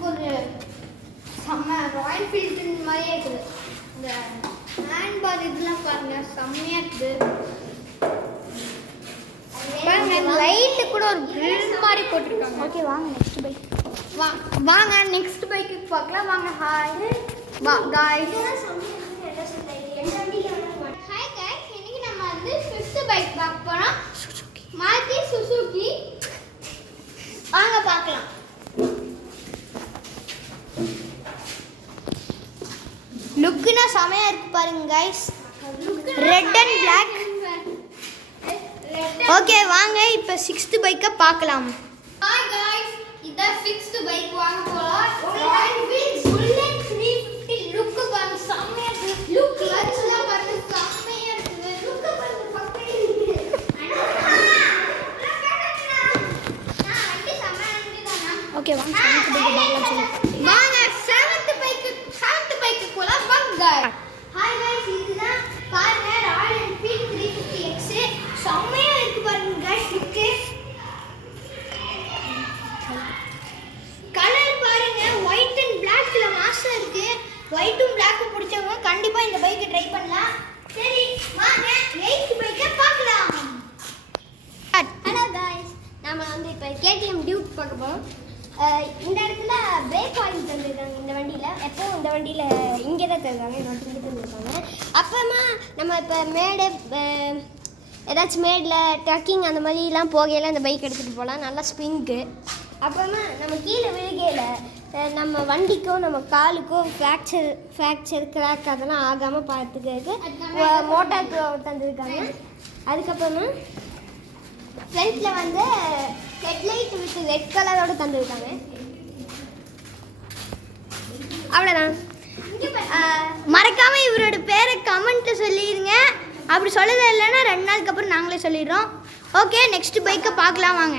பார்க்கறதுக்கு ஒரு செம்ம ராயல் என்ஃபீல்டு மாதிரியே இருக்குது. இந்த ஹேண்ட் பார் இதெல்லாம் பாருங்க செம்மையாக இருக்குது. பாருங்க லைட்டு கூட ஒரு கிரில் மாதிரி போட்டிருக்காங்க. ஓகே வாங்க நெக்ஸ்ட் பைக் வாங்க நெக்ஸ்ட் பைக்குக்கு பார்க்கலாம் வாங்க. ஹாய் வா காய்ஸ். ஹாய் காய்ஸ், இன்னைக்கு நம்ம வந்து 5th பைக் பார்க்க போறோம். மாருதி சுசுகி. வாங்க பார்க்கலாம். லுக்குனா செமையா இருக்கு பாருங்க guys. Red and Black. Okay வாங்க இப்போ 6th பைக்க பார்க்கலாம். ஹாய் गाइस, இத 6th பைக் வாங்க போறோம். ராயல் என்ஃபீல்ட் புல்லட் 350 லுக் பாருங்க செமையா இருக்கு. லுக் கிளட்ச்லாம் பாருங்க செமையா இருக்கு. லுக் பாருங்க பக்கத்துல இருக்கு. ஓகே வாங்க 7th பைக் பார்க்கலாம் சொல்லு. வாங்க 7th பைக்கு போலாம் வாங்க. ஹாய் गाइस, இதுதான் பாருங்க ராயல் என்ஃபீல்ட் 350X செமையா இருக்கு பாருங்க गाइस. லுக் கலர் பாருங்க ஒயிட் அண்ட் Blackல மாஸ்டர் இருக்கு. ஒயிட்டும் Blackக்கும் பிடிச்சவங்க கண்டிப்பா இந்த பைக்கை ட்ரை பண்ணலாம். சரி வாங்க 8th பைக்கை பார்க்கலாம். ஹலோ गाइस, நாம வந்து இப்போ KTM டியூக் பார்க்க போறோம். இந்த இடத்துல பிரேக் ஆயில் தந்துருக்காங்க இந்த வண்டியில். எப்போவும் இந்த வண்டியில் இங்கே தான் தருவாங்க, இன்னொரு இங்கே தந்துருக்காங்க. அப்புறமா நம்ம இப்போ மேடு ஏதாச்சும் மேடில் ட்ரக்கிங் அந்த மாதிரிலாம் போகையில் அந்த பைக் எடுத்துகிட்டு போகலாம். நல்லா ஸ்ப்ரிங்கு. அப்புறமா நம்ம கீழே விழுகையில் நம்ம வண்டிக்கும் நம்ம காலுக்கும் ஃப்ராக்சர் கிராக் அதெல்லாம் ஆகாமல் பார்த்துக்கிறதுக்கு மோட்டார் தந்துருக்காங்க. அதுக்கப்புறமா ஃப்ரண்ட்டில் வந்து ஹெட்லைட் வித் ரெட் கலரோடு தந்துருக்காங்க. அவ்வளோதான். மறக்காம இவரோட பேரை கமெண்ட்ல சொல்லிடுங்க. அப்படி சொல்லவே இல்லைன்னா 2 நாளுக்கு அப்புறம் நாங்களே சொல்லிடுறோம். ஓகே நெக்ஸ்ட் பைக்கை பார்க்கலாம் வாங்க.